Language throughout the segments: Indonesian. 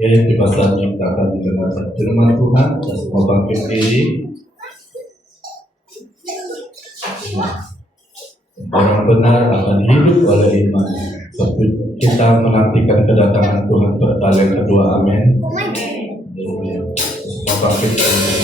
Kita saatnya kita akan mendengarkan firman Tuhan. Kita semua bangkit diri. Orang benar akan hidup oleh iman. Sebab kita menantikan kedatangan Tuhan pada yang kedua. Amin. Semua bangkit diri.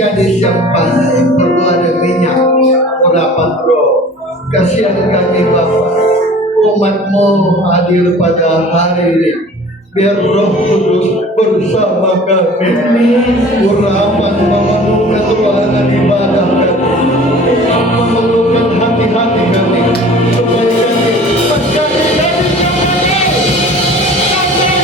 gadis yang pandai, perlu ada minyak, urapan roh. Kasihan kami Bapa, umat-Mu hadir pada hari ini. Biar Roh Kudus bersama kami, urapan memenuhkan ruangan ibadah kami, memenuhkan hati-hati kami, supaya kami menjadi gadis yang pandai.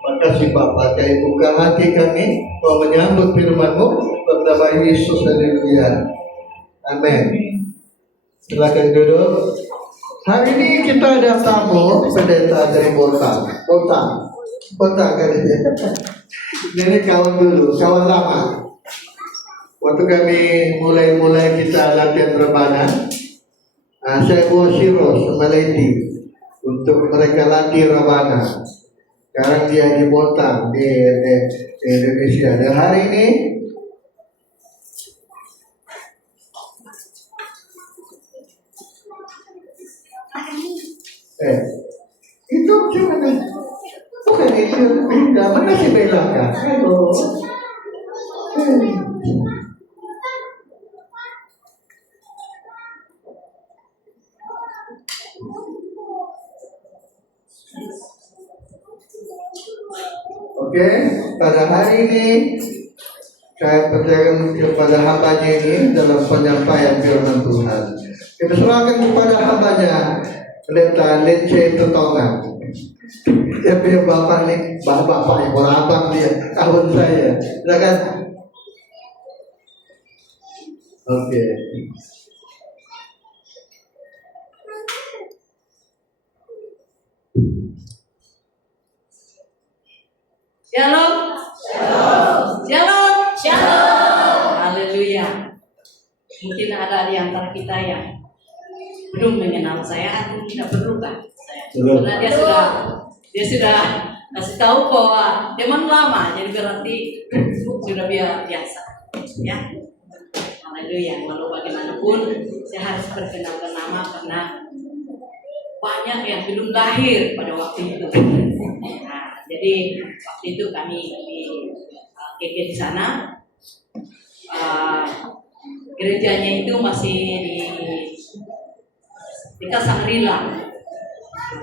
Makasih Bapak, Kau buka hati kami, Kau menyambut firman-Mu, Bernama Yesus, haleluya. Amin. Silakan duduk. Hari ini kita ada tamu pendeta dari Bontang. Bontang kan ini. Ini kawan dulu, kawan lama. Waktu kami mulai kita latihan rebana, saya bawa Siro sama Lady untuk mereka latih rebana. Sekarang dia di Bontang di Indonesia. Dan hari ini itu gimana? Bukan itu beda. Mana si Bella kan? Ayo. Oke, pada hari ini saya percayakan kepada hambanya ini dalam penyampaian firman Tuhan. Kita serahkan kepada hambanya Pendeta Lince Totongan. Dia punya bapak nih, bapak yang abang dia, kawan saya. Silakan. Oke. Shalom. Shalom. Shalom. Shalom. Haleluya. Mungkin ada di antara kita yang belum mengenal saya atau tidak perlu kan saya. Karena dia sudah kasih tahu bahwa teman lama, jadi berarti sudah biasa. Ya. Haleluya. Walau bagaimanapun saya harus perkenalkan nama karena banyak yang belum lahir pada waktu itu. Nah, jadi waktu itu kami di KK di sana, gerejanya itu masih di Kasangrila.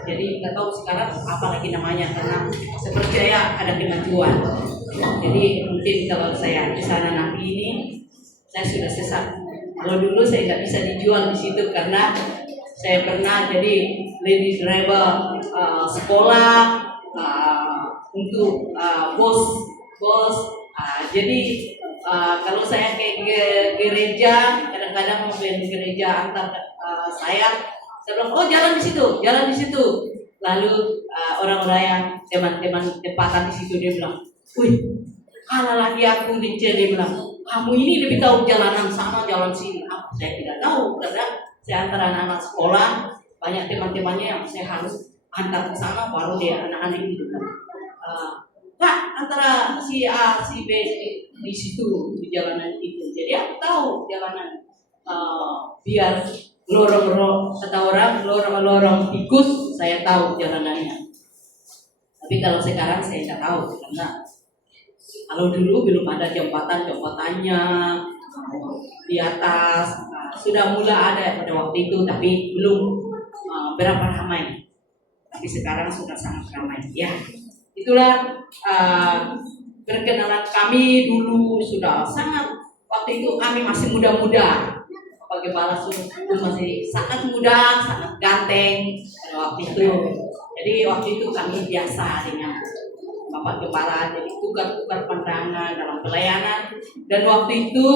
Jadi nggak tahu sekarang apa lagi namanya karena saya percaya ada kemajuan. Jadi mungkin kalau saya di sana nanti ini saya sudah sesat. Kalau dulu saya nggak bisa dijual di situ karena saya pernah jadi lady driver sekolah untuk bos. Jadi kalau saya ke gereja, kadang-kadang mau ke gereja antar saya bilang, oh jalan di situ. Lalu orang-orang yang teman-teman tempatan di situ dia bilang, wih, kalah lagi aku di dia bilang, kamu ini lebih tahu jalanan sana, jalan sini. Saya tidak tahu karena saya antara anak-anak sekolah, banyak teman-temannya yang saya harus antar ke sana, baru dia anak-anak itu. Kak, antara si A, si B di situ di jalanan itu. Jadi aku tahu jalanan biar lorong kata orang lorong tikus saya tahu jalanannya. Tapi kalau sekarang saya tidak tahu karena kalau dulu belum ada jembatannya di atas. Sudah mulai ada pada waktu itu tapi belum berapa ramai. Tapi sekarang sudah sangat ramai. Ya, itulah perkenalan kami dulu sudah sangat. Waktu itu kami masih muda-muda. Pak Gembala itu masih sangat muda, sangat ganteng pada waktu itu. Jadi waktu itu kami biasa dengan Bapak Gembala, jadi tukar-tukar pandangan dalam pelayanan. Dan waktu itu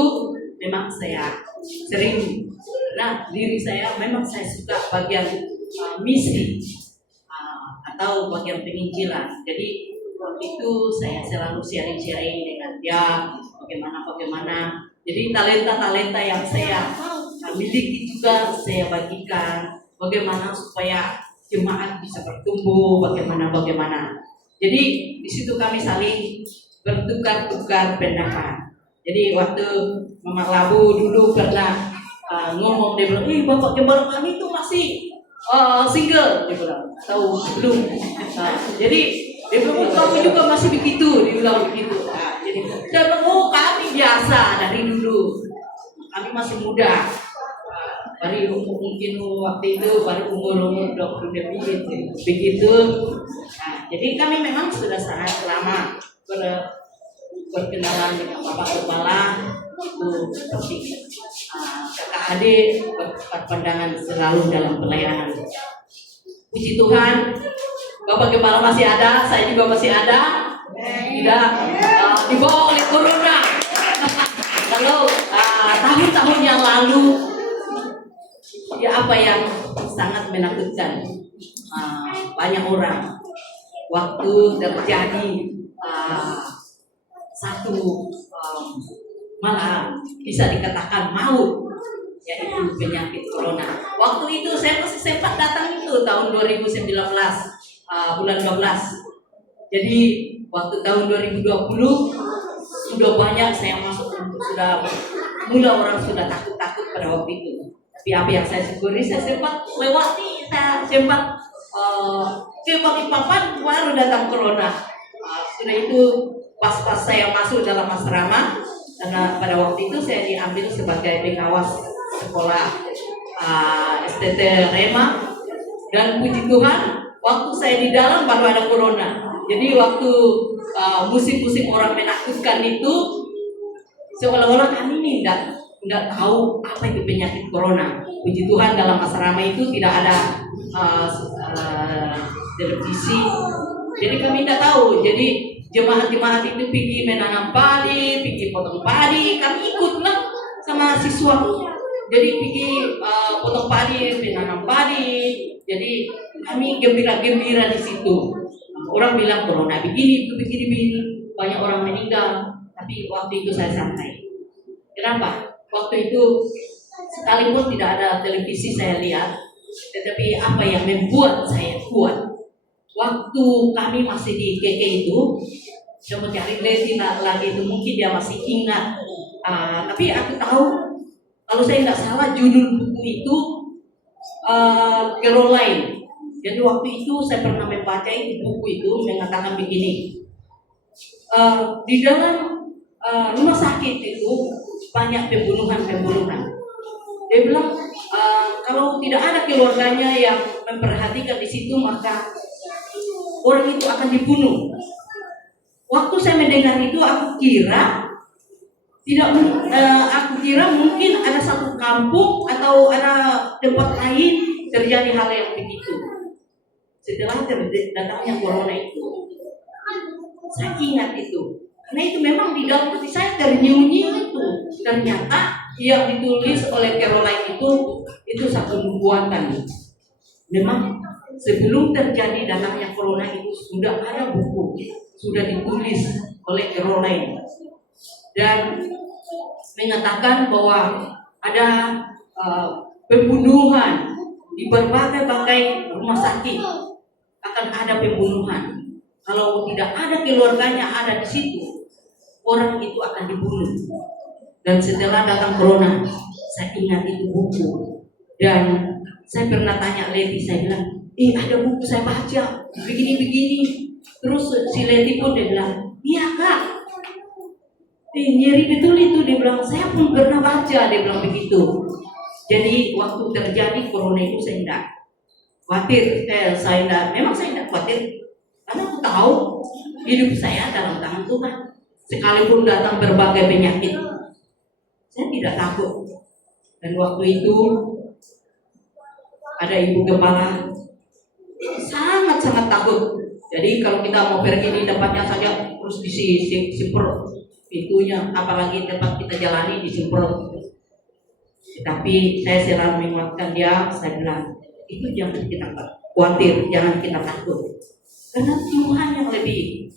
memang saya sering, karena diri saya memang saya suka bagian misi atau bagian penginjilan. Jadi waktu itu saya selalu sharing dengan dia bagaimana. Jadi talenta yang saya miliki juga saya bagikan. Bagaimana supaya jemaat bisa bertumbuh, bagaimana. Jadi di situ kami saling bertukar-tukar pendapat. Jadi waktu Mama Labu dulu pernah ngomong, dia bilang, Bapak Gembala kami itu masih single, dia bilang, atau belum. Jadi dia bilang, kamu juga masih begitu, dia bilang begitu. Jadi saya bilang, kami biasa dari dulu, kami masih muda. Baru mungkin waktu itu baru umur 20 lebih begitu. Nah, jadi kami memang sudah sangat lama berkenalan dengan Bapak Gembala itu seperti kakak adik berpandangan selalu dalam pelayanan. Puji Tuhan, Bapak Gembala masih ada, saya juga masih ada. Tidak dibawa oleh corona. tahun-tahun yang lalu, ya apa yang sangat menakutkan banyak orang waktu terjadi satu malah bisa dikatakan maut, yaitu penyakit corona. Waktu itu saya masih sempat datang itu tahun 2019 bulan 12. Jadi waktu tahun 2020 sudah banyak saya masuk, sudah mulai orang sudah takut-takut pada waktu itu. Tapi apa yang saya syukuri, saya sempat lewati, saya sempat ke Balikpapan baru datang corona. Sudah itu pas saya masuk dalam asrama, karena pada waktu itu saya diambil sebagai pengawas sekolah STT Rema, dan puji Tuhan waktu saya di dalam baru ada corona. Jadi waktu musim-musim orang menakutkan itu, seolah-olah kami ini tidak tahu apa itu penyakit corona. Puji Tuhan dalam asrama itu tidak ada televisi, jadi kami tidak tahu. Jadi jemaat-jemaat itu pergi menanam padi, pergi potong padi, kami ikutlah sama siswa. Jadi pergi potong padi, menanam padi. Jadi kami gembira-gembira di situ. Orang bilang corona begini, banyak orang meninggal. Tapi waktu itu saya santai. Kenapa? Waktu itu sekalipun tidak ada televisi saya lihat, tetapi apa yang membuat saya kuat? Waktu kami masih di KK itu, saya mencari Leti lagi itu, mungkin dia masih ingat. Tapi aku tahu, kalau saya tidak salah judul buku itu Caroline. Jadi waktu itu saya pernah membaca itu buku itu mengatakan begini, di dalam rumah sakit itu banyak pembunuhan. Dia bilang kalau tidak ada keluarganya yang memperhatikan di situ, maka orang itu akan dibunuh. Waktu saya mendengar itu, aku kira mungkin ada satu kampung atau ada tempat lain terjadi hal yang begitu. Setelah datangnya corona itu, saya ingat itu, karena itu memang di dalam hati saya ternyunyi itu. Ternyata yang ditulis oleh Caroline itu satu nubuatan. Memang sebelum terjadi datangnya corona itu sudah ada buku, sudah ditulis oleh Caroline, dan mengatakan bahwa ada pembunuhan di berbagai rumah sakit, akan ada pembunuhan. Kalau tidak ada keluarganya ada di situ, orang itu akan dibunuh. Dan setelah datang corona, saya ingat itu buku, dan saya pernah tanya Leti, saya bilang, ada buku saya baca begini. Terus si Leti pun dia bilang, iya kak, nyeri betul itu. Dia bilang, saya pun pernah baca, dia bilang begitu. Jadi waktu terjadi corona itu saya tidak khawatir. Memang saya tidak khawatir, karena aku tahu hidup saya dalam tangan Tuhan. Sekalipun datang berbagai penyakit, saya tidak takut. Dan waktu itu ada ibu kepala sangat takut. Jadi kalau kita mau pergi di tempatnya saja terus disemprot itunya, apalagi tempat kita jalani disemprot. Tapi saya selalu menguatkan dia, saya bilang, itu jangan kita khawatir, jangan kita takut, karena Tuhan yang lebih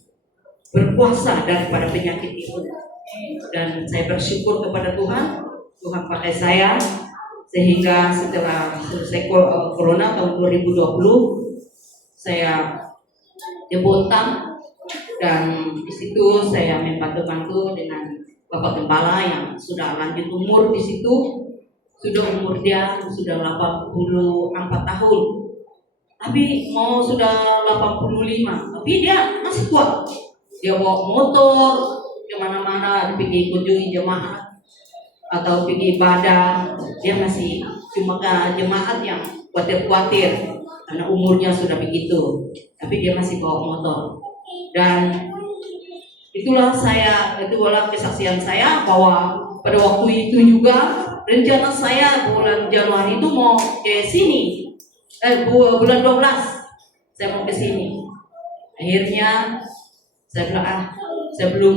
berkuasa daripada penyakit itu. Dan saya bersyukur kepada Tuhan pakai saya, sehingga setelah selesai corona tahun 2020, saya di Bontang, dan di situ saya membantu dengan Bapak Gembala yang sudah lanjut umur di situ. Sudah umur dia sudah 84 tahun. Tapi mau sudah 85, tapi dia masih kuat. Dia bawa motor kemana-mana, pergi kunjungi jemaat atau pergi ibadah. Dia masih cuma ke jemaat yang khawatir karena umurnya sudah begitu. Tapi dia masih bawa motor. Dan itulah kesaksian saya bahwa pada waktu itu juga rencana saya bulan Januari itu mau ke sini. Bulan 12 saya mau ke sini. Akhirnya saya bilang, sebelum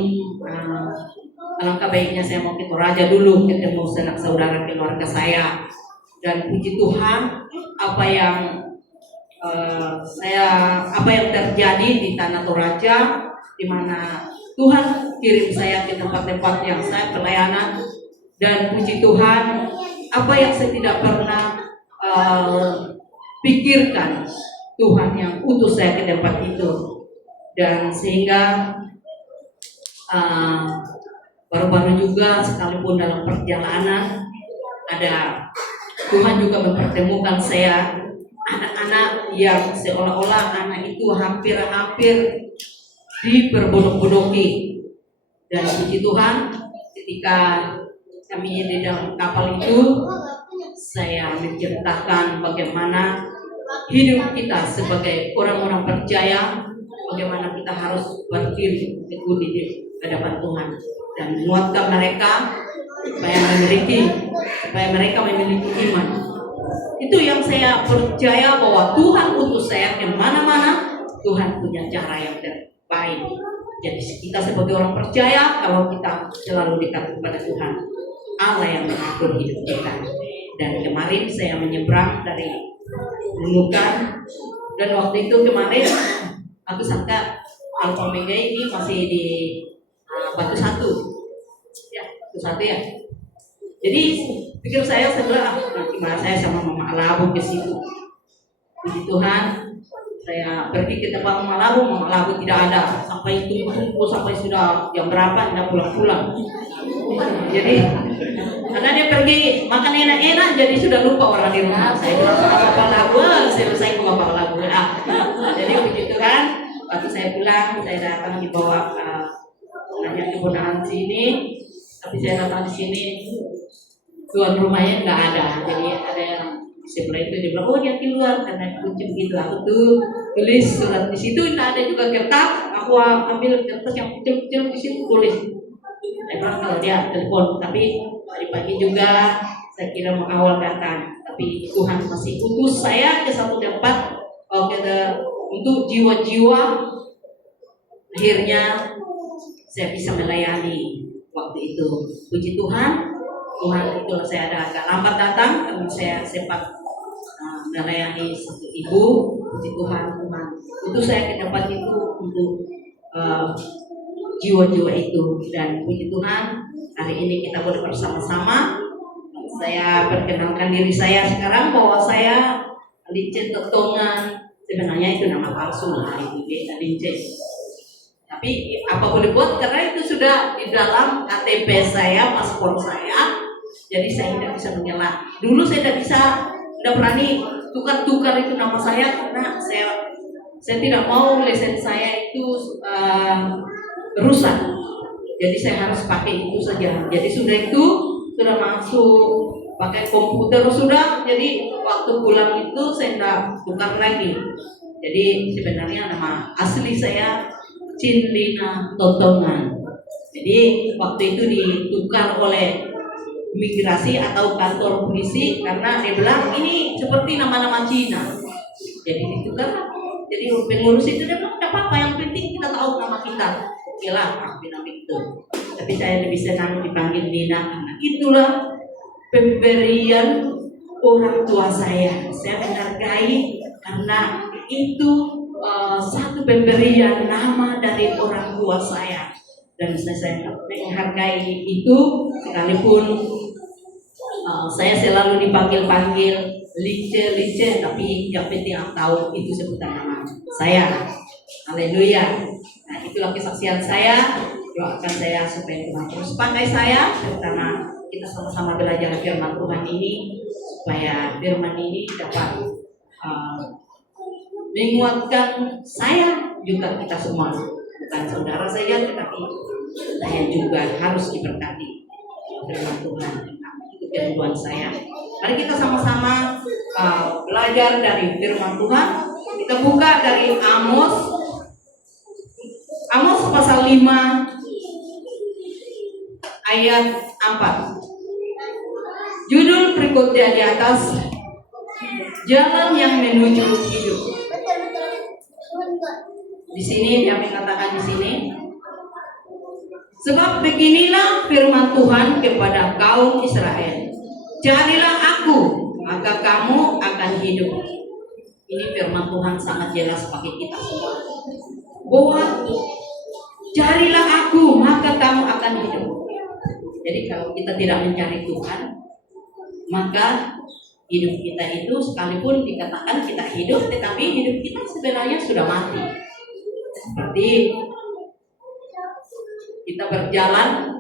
alangkah baiknya saya mau ke Toraja dulu ketemu sanak saudara keluarga saya, dan puji Tuhan apa yang terjadi di tanah Toraja, di mana Tuhan kirim saya ke tempat-tempat yang saya pelayanan, dan puji Tuhan apa yang saya tidak pernah pikirkan, Tuhan yang utus saya ke tempat itu. Dan sehingga baru-baru juga sekalipun dalam perjalanan ada Tuhan juga mempertemukan saya anak-anak yang seolah-olah anak itu hampir-hampir diperbodoh-bodohi. Dan puji Tuhan ketika kami di dalam kapal itu, saya menceritakan bagaimana hidup kita sebagai orang-orang percaya, bagaimana kita harus berdiri teguh di hadapan Tuhan dan menguatkan mereka supaya mereka memiliki iman. Itu yang saya percaya, bahwa Tuhan utus saya ke mana-mana, Tuhan punya cara yang terbaik. Jadi kita sebagai orang percaya, kalau kita selalu dekat kepada Tuhan, Allah yang mengatur hidup kita. Dan kemarin saya menyeberang dari Nunukan, dan waktu itu kemarin aku sangka Alfa Omega ini masih di Batu Satu ya. Jadi pikir saya bilang, nanti malah saya sama Mama Labu ke situ. Puji Tuhan, saya pergi ke tempat Mama Labu tidak ada, sampai tunggu sampai sudah jam berapa tidak pulang-pulang. Jadi karena dia pergi makan enak-enak, jadi sudah lupa orang di rumah. Saya bilang sama Bapak Labu, selesai ke Bapak Labu. Jadi begitu kan, waktu saya pulang, saya datang di bawah kebenaran sini, tapi saya datang di sini, tuan rumahnya nggak ada. Jadi ada yang sebelah itu, dia bilang, oh dia keluar karena kunci begitu. Aku tuh tulis surat di situ, nggak ada juga kertas. Aku ambil kertas yang kecil-kecil di situ tulis. Saya bilang kalau dia telepon, tapi pagi juga saya kira mau awal datang, tapi Tuhan masih utus saya ke satu tempat untuk jiwa-jiwa. Akhirnya saya bisa melayani waktu itu. Puji Tuhan, itu saya ada agak lambat datang, tapi saya sempat melayani satu ibu. Puji Tuhan utus saya ke tempat itu untuk jiwa-jiwa itu. Dan puji Tuhan, hari ini kita boleh bersama-sama. Saya perkenalkan diri saya sekarang bahwa saya Lince Totongan. Sebenarnya itu nama palsu lah, itu Lince. Tapi apa boleh buat, karena itu sudah di dalam KTP saya, paspor saya. Jadi saya tidak bisa mengelak. Dulu saya tidak berani tukar-tukar itu nama saya, karena saya tidak mau lesen saya itu rusak. Jadi saya harus pakai itu saja. Jadi sudah masuk pakai komputer sudah. Jadi waktu pulang itu saya tidak tukar lagi. Jadi sebenarnya nama asli saya Cinlina Totongan. Jadi waktu itu ditukar oleh imigrasi atau kantor polisi, karena dia bilang ini seperti nama-nama Cina. Jadi ditukar. Jadi pengurus itu dia bilang, tidak apa-apa, yang penting kita tahu nama kita. Oke lah, aku bilang itu. Tapi saya lebih senang dipanggil Nina, karena itulah pemberian orang tua saya. Saya menghargai karena itu satu pemberian nama dari orang tua saya, dan saya menghargai itu. Sekalipun saya selalu dipanggil Lince, tapi yang penting aku tahu itu sebutan nama saya. Haleluya. Nah, itulah kesaksian saya. Doakan saya supaya Tuhan terus pakai saya, terutama kita sama-sama belajar firman Tuhan ini, supaya firman ini dapat menguatkan saya juga, kita semua, bukan saudara saja, tetapi saya juga harus diberkati firman Tuhan. Itu kerinduan saya. Mari kita sama-sama belajar dari firman Tuhan. Kita buka dari Amos pasal 5 ayat 4. Judul berikutnya di atas, jalan yang menuju hidup. Di sini dia mengatakan di sini, Sebab beginilah firman Tuhan kepada kaum Israel. Carilah aku, maka kamu akan hidup. Ini firman Tuhan sangat jelas bagi kita semua. Bahwa carilah aku, maka kamu akan hidup. Jadi kalau kita tidak mencari Tuhan, maka hidup kita itu sekalipun dikatakan kita hidup, tetapi hidup kita sebenarnya sudah mati. Seperti kita berjalan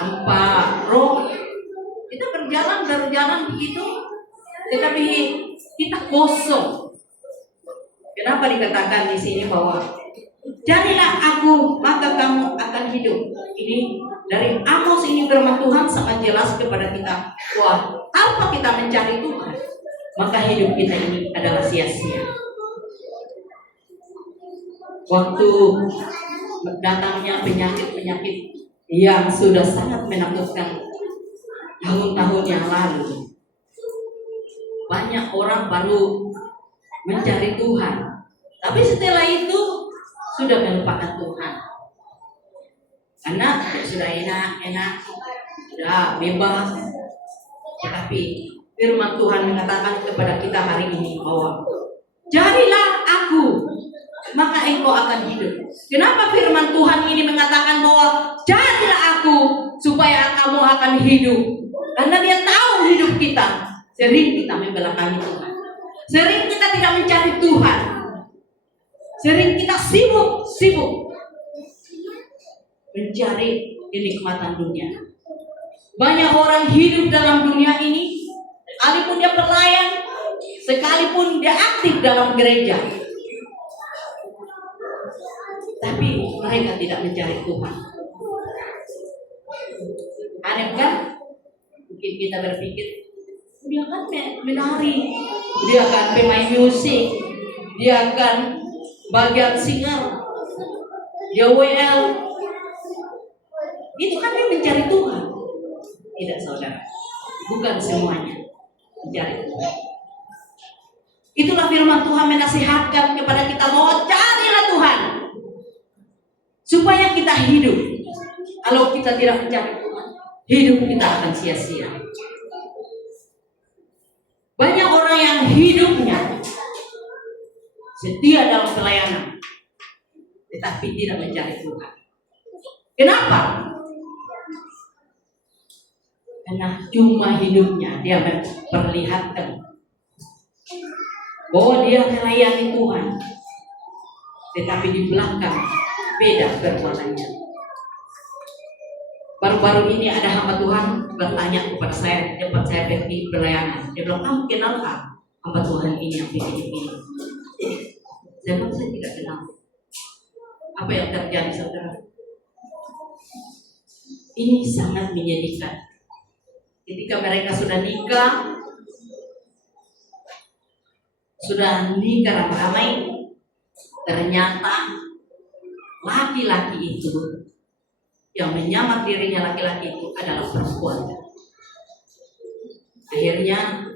tanpa roh, kita berjalan begitu, tetapi kita kosong. Kenapa dikatakan di sini bahwa carilah aku, maka kamu akan hidup? Ini dari Amos, ini firman Tuhan sangat jelas kepada kita. Wah, tanpa kita mencari Tuhan, maka hidup kita ini adalah sia-sia. Waktu datangnya penyakit-penyakit yang sudah sangat menakutkan tahun-tahun yang lalu, banyak orang baru mencari Tuhan, tapi setelah itu sudah melupakan Tuhan karena sudah enak, sudah bebas. Tetapi firman Tuhan mengatakan kepada kita hari ini bahwa carilah aku, maka engkau akan hidup. Kenapa firman Tuhan ini mengatakan bahwa carilah aku supaya kamu akan hidup? Karena dia tahu hidup kita sering kita membelakangi Tuhan, sering kita tidak mencari Tuhan, sering kita sibuk mencari kenikmatan dunia. Banyak orang hidup dalam dunia ini, sekalipun dia pelayan, sekalipun dia aktif dalam gereja, tapi mereka tidak mencari Tuhan. Aneh kan? Mungkin kita berpikir, dia kan menari, dia kan pemain musik, dia kan bagian singer, dia WL. Itu kan dia mencari Tuhan. Tidak, saudara, bukan semuanya mencari Tuhan. Itulah firman Tuhan menasihatkan kepada kita bahwa carilah Tuhan supaya kita hidup. Kalau kita tidak mencari Tuhan, hidup kita akan sia-sia. Banyak orang yang hidupnya setia dalam pelayanan, tetapi tidak mencari Tuhan. Kenapa? Karena cuma hidupnya dia memperlihatkan bahwa dia melayani Tuhan, tetapi di belakang beda perbuatannya. Baru-baru ini ada hamba Tuhan bertanya kepada saya, tempat saya pergi pelayanan. Dia bilang, kamu kenal hamba Tuhan ini yang begini-begini? Saya bilang, saya tidak kenal. Apa yang terjadi, saudara? Ini sangat menyedihkan. Ketika mereka sudah nikah ramai-ramai, ternyata laki-laki itu yang menyamar dirinya laki-laki itu adalah perempuan. Akhirnya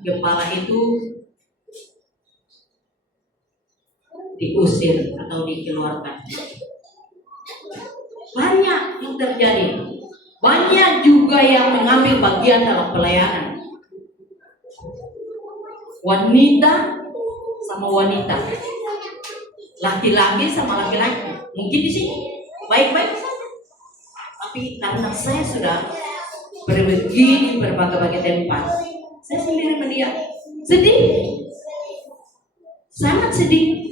kepala itu diusir atau dikeluarkan. Banyak yang terjadi. Banyak juga yang mengambil bagian dalam pelayanan. Wanita sama wanita, laki-laki sama laki-laki. Mungkin di sini baik-baik saja, tapi karena saya sudah pergi di berbagai tempat, saya sendiri melihat sedih, sangat sedih.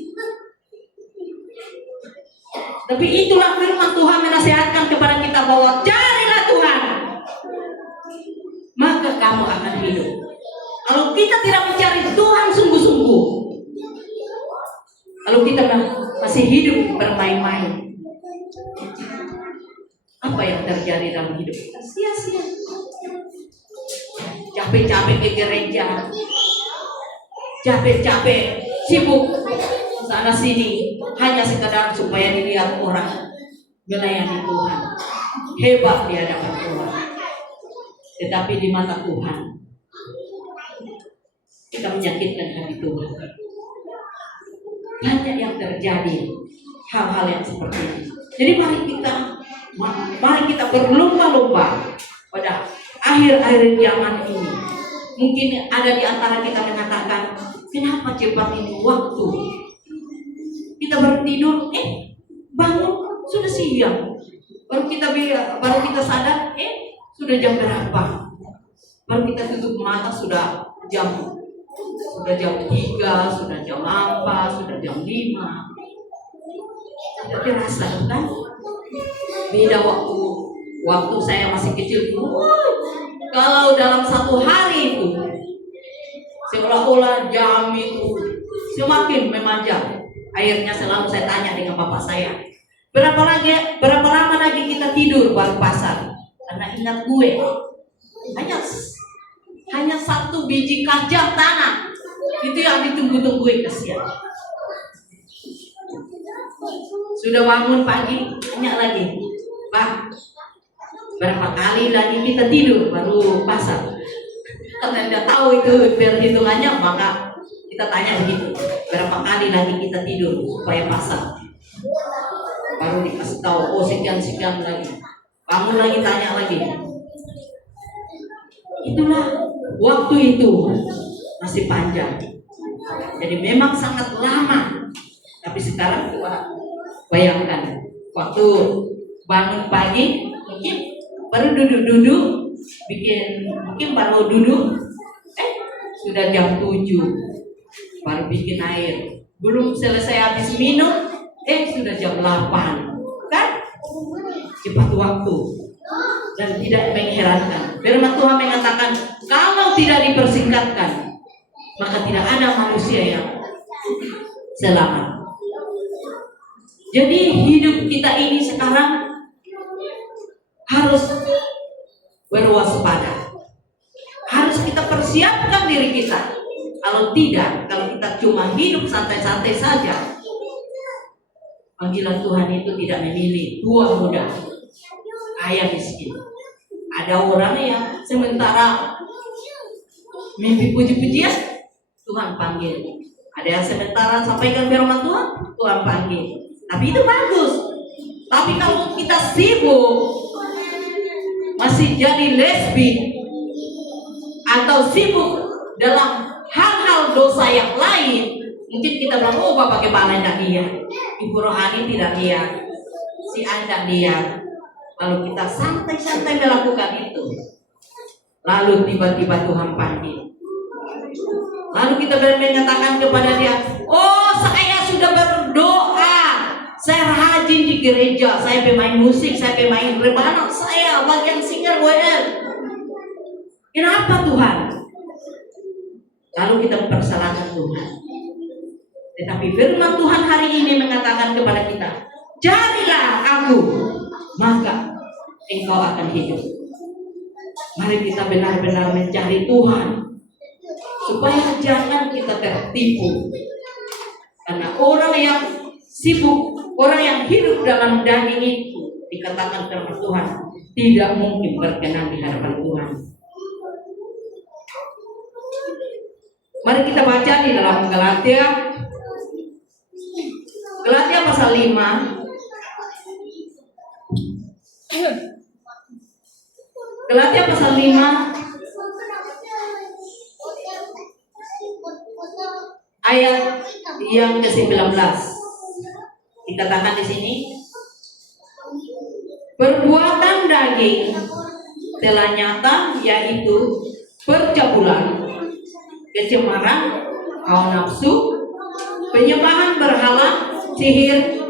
Tapi itulah firman Tuhan menasihatkan kepada kita bahwa carilah Tuhan, maka kamu akan hidup. Kalau kita tidak mencari Tuhan sungguh-sungguh, kalau kita masih hidup bermain-main, apa yang terjadi dalam hidup kita? Sia-sia. Capek-capek ke gereja, capek-capek sibuk sana sini, hanya sekadar supaya dilihat orang melayani Tuhan, hebat di hadapan Tuhan. Tetapi di mata Tuhan kita menyakitkan hati Tuhan. Banyak yang terjadi hal-hal yang seperti ini. Jadi mari kita Mari kita berlomba-lomba pada akhir-akhir zaman ini. Mungkin ada di antara kita mengatakan, kenapa cepat ini waktu? Kita baru tidur, bangun sudah siang. Baru kita sadar, sudah jam berapa? Baru kita tutup mata sudah jam 3, sudah jam 4, sudah jam 5. Tidak terasa kan? Beda waktu saya masih kecil dulu. Kalau dalam satu hari itu seolah-olah jam itu semakin memanjang. Akhirnya selalu saya tanya dengan bapak saya, berapa lama lagi kita tidur baru pasar? Karena ingat gue hanya 1 biji kacang tanah itu yang ditunggu-tungguin, kasihan. Sudah bangun pagi, tanya lagi, Pak, berapa kali lagi kita tidur baru pasar? Karena tidak tahu itu perhitungannya, maka kita tanya begitu, berapa kali lagi kita tidur supaya pasar? Baru dikasih tahu, sekian lagi. Bangun lagi, tanya lagi. Itulah waktu itu masih panjang. Jadi memang sangat lama. Tapi sekarang coba bayangkan, waktu bangun pagi mungkin baru duduk mungkin baru duduk, sudah jam 7 baru bikin air, belum selesai habis minum, sudah jam 8, kan? Cepat waktu dan tidak mengherankan. Firman Tuhan mengatakan, kalau tidak dipersingkatkan, maka tidak ada manusia yang selamat. Jadi hidup kita ini sekarang harus berwaspada. Harus kita persiapkan diri kita. Kalau tidak, kalau kita cuma hidup santai-santai saja, panggilan Tuhan itu tidak memilih tua muda, kaya miskin. Ada orang yang sementara mimpi puji-pujian, Tuhan panggil. Ada yang sementara sampaikan firman Tuhan, Tuhan panggil. Tapi itu bagus. Tapi kalau kita sibuk masih jadi lesbi atau sibuk dalam hal-hal dosa yang lain, mungkin kita bilang, Bapak Kepala tidak lihat, Ibu Rohani tidak lihat, si Anda lihat. Lalu kita santai-santai melakukan itu. Lalu tiba-tiba Tuhan panggil. Lalu kita mengatakan kepada dia, saya sudah berdoa, saya rajin di gereja, saya pemain musik, saya pemain rebana, saya bagian singer WL. Kenapa Tuhan? Lalu kita mempersalahkan Tuhan. Tetapi firman Tuhan hari ini mengatakan kepada kita, jadilah aku, maka engkau akan hidup. Mari kita benar-benar mencari Tuhan, supaya jangan kita tertipu. Karena orang yang sibuk, orang yang hidup dalam daging itu, dikatakan firman Tuhan, tidak mungkin berkenan di hadapan Tuhan. Mari kita baca di dalam Galatia pasal 5. Galatia pasal 5 ayat yang ke-19. Dikatakan di sini, perbuatan daging telah nyata, yaitu percabulan, kecemaran, hawa nafsu, penyembahan berhala, sihir,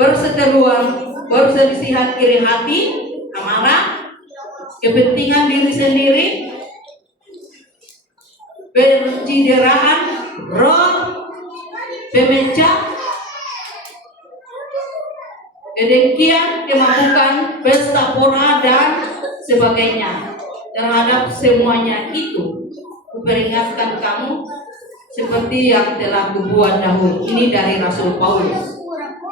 perseteruan, perselisihan iri hati, amarah, kepentingan diri sendiri, percideraan, roh, pemecah, kedengkian, kemabukan, pesta pora, dan sebagainya. Terhadap semuanya itu kuperingatkan kamu seperti yang telah kubuat dahulu. Ini dari Rasul Paulus,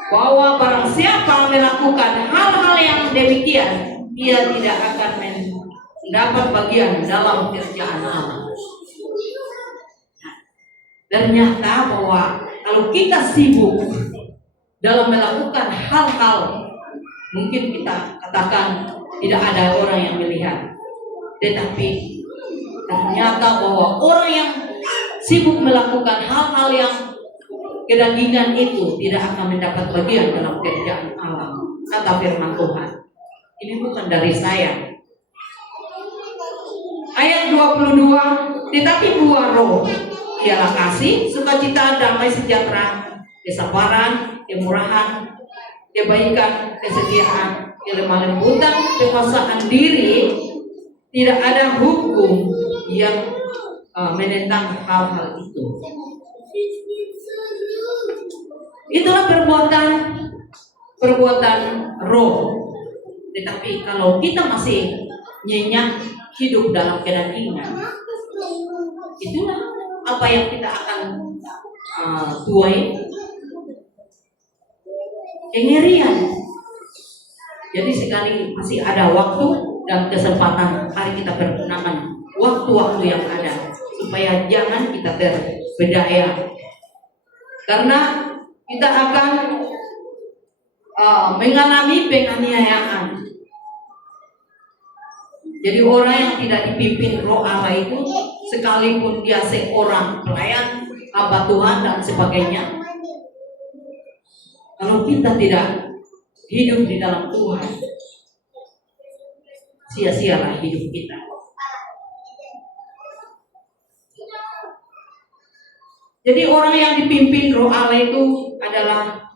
bahwa barang siapa melakukan hal-hal yang demikian, ia tidak akan mendapat bagian dalam kerjaan Allah. Ternyata bahwa kalau kita sibuk dalam melakukan hal-hal Mungkin kita katakan tidak ada orang yang melihat, tetapi ternyata bahwa orang yang sibuk melakukan hal-hal yang kedagingan itu tidak akan mendapat bagian dalam kerjaan Allah, kata firman Tuhan. Ini bukan dari saya. Ayat 22, tetapi buah roh ialah kasih, sukacita, damai sejahtera, kesabaran, kemurahan, kebaikan, kesetiaan, kelemah lembutan, penguasaan diri. Tidak ada hukum yang menentang hal-hal itu. Itulah perbuatan roh. Tetapi kalau kita masih nyenyak hidup dalam kedagingan, itulah apa yang kita akan tuai, kengerian. Jadi sekali masih ada waktu dan kesempatan, hari kita pergunakan waktu-waktu yang ada supaya jangan kita terbedaya, karena kita akan mengalami penganiayaan. Jadi orang yang tidak dipimpin roh Allah itu, sekalipun dia seorang pelayan hamba Tuhan dan sebagainya, kalau kita tidak hidup di dalam Tuhan, sia-sialah hidup kita. Jadi orang yang dipimpin roh Allah itu adalah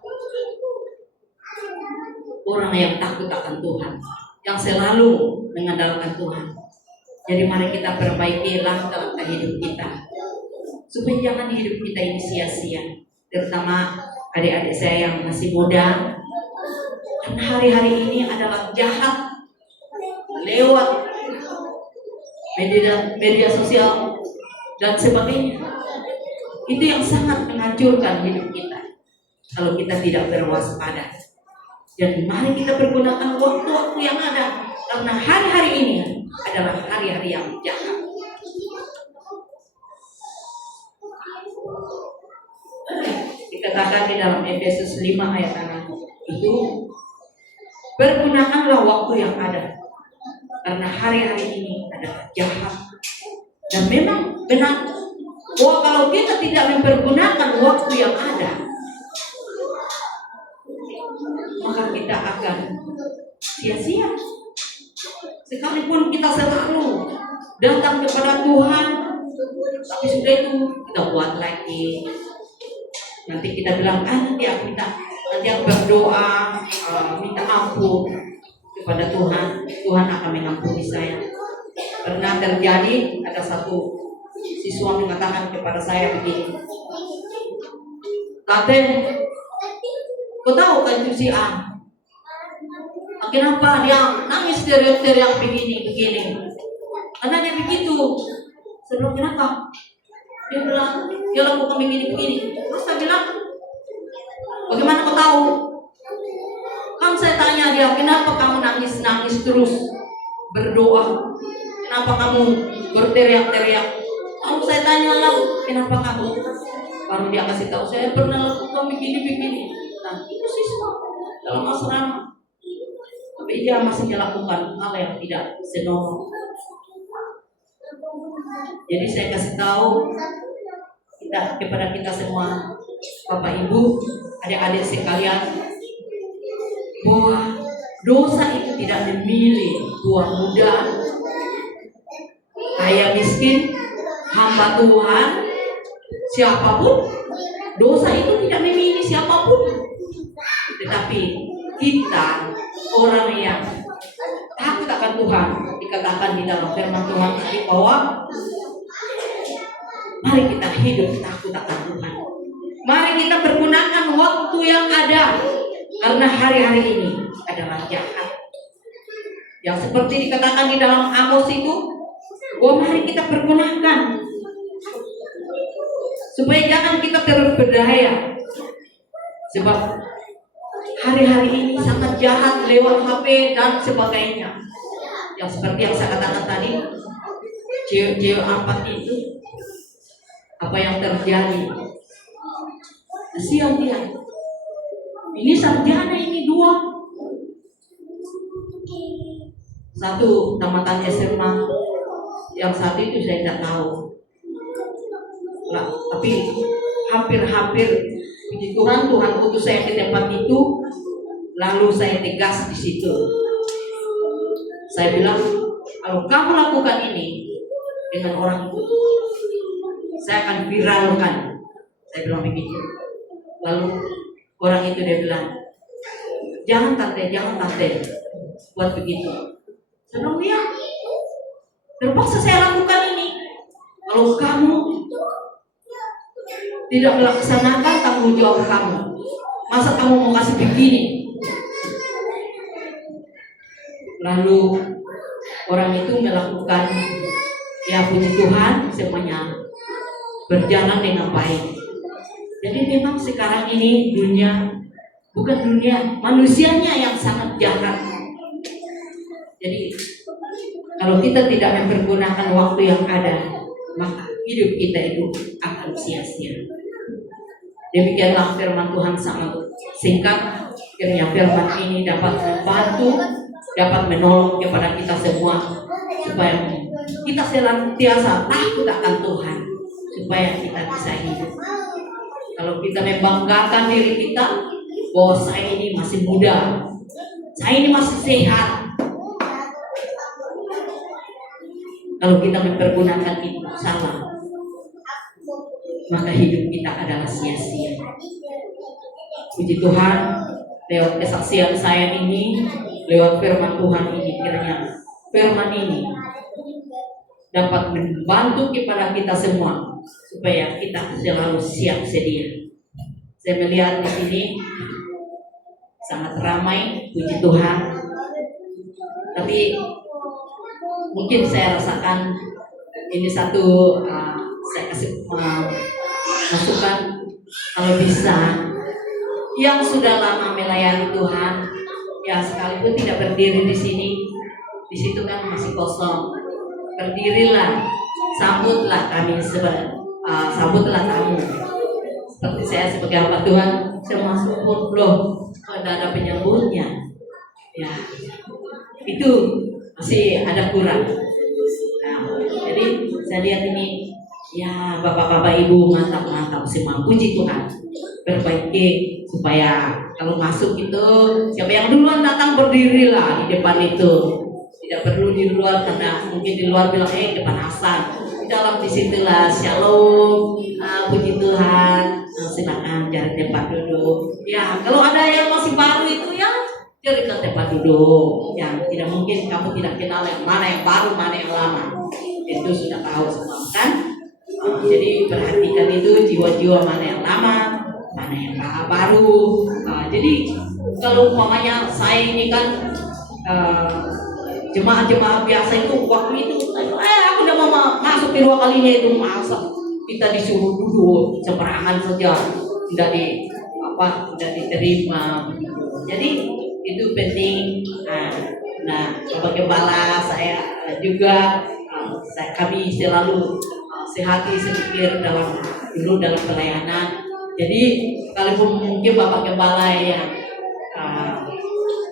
orang yang takut akan Tuhan, yang selalu mengandalkan Tuhan. Jadi mari kita perbaikilah dalam hidup kita, supaya jangan hidup kita ini sia-sia. Terutama adik-adik saya yang masih muda, karena hari-hari ini adalah jahat lewat media sosial dan sebagainya. Itu yang sangat menghancurkan hidup kita kalau kita tidak berwaspada. Jadi mari kita pergunakan waktu-waktu yang ada, karena hari-hari ini adalah hari-hari yang jahat. Dikatakan di dalam Efesus 5 ayat 6 itu, pergunakanlah waktu yang ada, karena hari-hari ini adalah jahat. Dan memang benar bahwa kalau kita tidak mempergunakan waktu yang ada, maka kita akan sia-sia. Sekalipun kita selalu datang kepada Tuhan, tapi sudah itu kita buat lagi. Nanti kita bilang, nanti aku berdoa, minta ampun kepada Tuhan, Tuhan akan mengampuni saya. Pernah terjadi, ada satu siswa mengatakan kepada saya begini, "Tante, kau tahu kan itu si A? Kenapa dia nangis teriak-teriak begini? Karena dia begitu." Saya bilang, "Kenapa?" Dia bilang, "Dia lakukan begini." Terus saya bilang, "Bagaimana kau tahu?" Kan saya tanya dia, "Kenapa kamu nangis terus berdoa? Kenapa kamu berteriak-teriak?" Lalu saya tanya lah, "Kenapa kamu?" Baru dia kasih tahu, "Saya pernah lakukan begini." Nah, itu siswa dalam asrama, tapi dia masih melakukan hal yang tidak senonoh. Jadi saya kasih tahu kepada kita semua, Bapak Ibu, adik-adik sekalian, bahwa dosa itu tidak memilih tua muda, kaya miskin, hamba Tuhan, siapapun. Dosa itu tidak memilih siapapun. Tetapi kita orang yang takut akan Tuhan, dikatakan di dalam firman Tuhan tadi bahwa mari kita hidup takut akan Tuhan. Mari kita pergunakan waktu yang ada, karena hari-hari ini adalah jahat. Yang seperti dikatakan di dalam Amos itu, mari kita pergunakan supaya jangan kita terbedaya. Sebab hari-hari ini sangat jahat lewat HP dan sebagainya. Yang seperti yang saya katakan tadi, cewek-cewek apa itu, apa yang terjadi? Kasihan dia. Ini sarjana ini 2, satu tamatan SMA, yang satu itu saya tidak tahu. Nah, tapi hampir puji Tuhan, Tuhan utus saya ke tempat itu, lalu saya tegas di situ. Saya bilang, kalau kamu lakukan ini dengan orang itu, saya akan viralkan. Saya bilang begitu. Lalu orang itu dia bilang, jangan tante, buat begitu. Saya bilang, ya, terpaksa saya lakukan ini. Kalau kamu tidak melaksanakan tanggung jawab kamu, masa kamu mau kasih begini? Lalu orang itu melakukan, ya puji Tuhan, semuanya berjalan dengan baik. Jadi memang sekarang ini dunia, bukan dunia, manusianya yang sangat jahat. Jadi kalau kita tidak mempergunakan waktu yang ada, maka hidup kita itu akan sia-sia. Demikianlah firman Tuhan sangat singkat. Kiranya firman ini dapat membantu, dapat menolong kepada kita semua, supaya kita senantiasa takut akan Tuhan, supaya kita bisa hidup. Kalau kita membanggakan diri kita bahwa saya ini masih muda, saya ini masih sehat, kalau kita mempergunakan itu salah, maka hidup kita adalah sia-sia. Puji Tuhan, lewat kesaksian saya ini, lewat firman Tuhan ini, kiranya firman ini dapat membantu kepada kita semua, supaya kita selalu siap sedia. Saya melihat di sini sangat ramai, puji Tuhan. Tapi mungkin saya rasakan ini satu, saya kasih masukan, kalau bisa yang sudah lama melayani Tuhan, ya sekalipun tidak berdiri di situ kan masih kosong, berdirilah, sambutlah kami, sambutlah tamu. Seperti saya sebagai hamba Tuhan, saya masuk pun loh, tidak ada penyambutnya, ya itu masih ada kurang. Nah, jadi saya lihat ini, ya bapak-bapak ibu mantap semua, puji Tuhan, perbaiki supaya kalau masuk itu siapa yang duluan datang berdirilah di depan itu. Tidak perlu di luar, karena mungkin di luar bilang kepanasan. Di dalam disitulah shalom, puji Tuhan. Silakan cari tempat duduk. Ya, kalau ada yang masih baru itu ya cari ke tempat duduk. Ya, tidak mungkin kamu tidak kenal yang mana yang baru, mana yang lama. Itu sudah tahu semua kan? Jadi perhatikan itu jiwa-jiwa mana yang lama, mana yang baru. Jadi kalau umpamanya saya ini kan jemaah-jemaah biasa itu waktu itu aku udah mau masuk kedua kalinya itu, masa kita disuruh duduk sembarangan saja, tidak diterima. Jadi itu penting. Nah sebagai gembala saya juga kami selalu sehati sepikir dalam pelayanan. Jadi kalaupun mungkin Bapak Gembala yang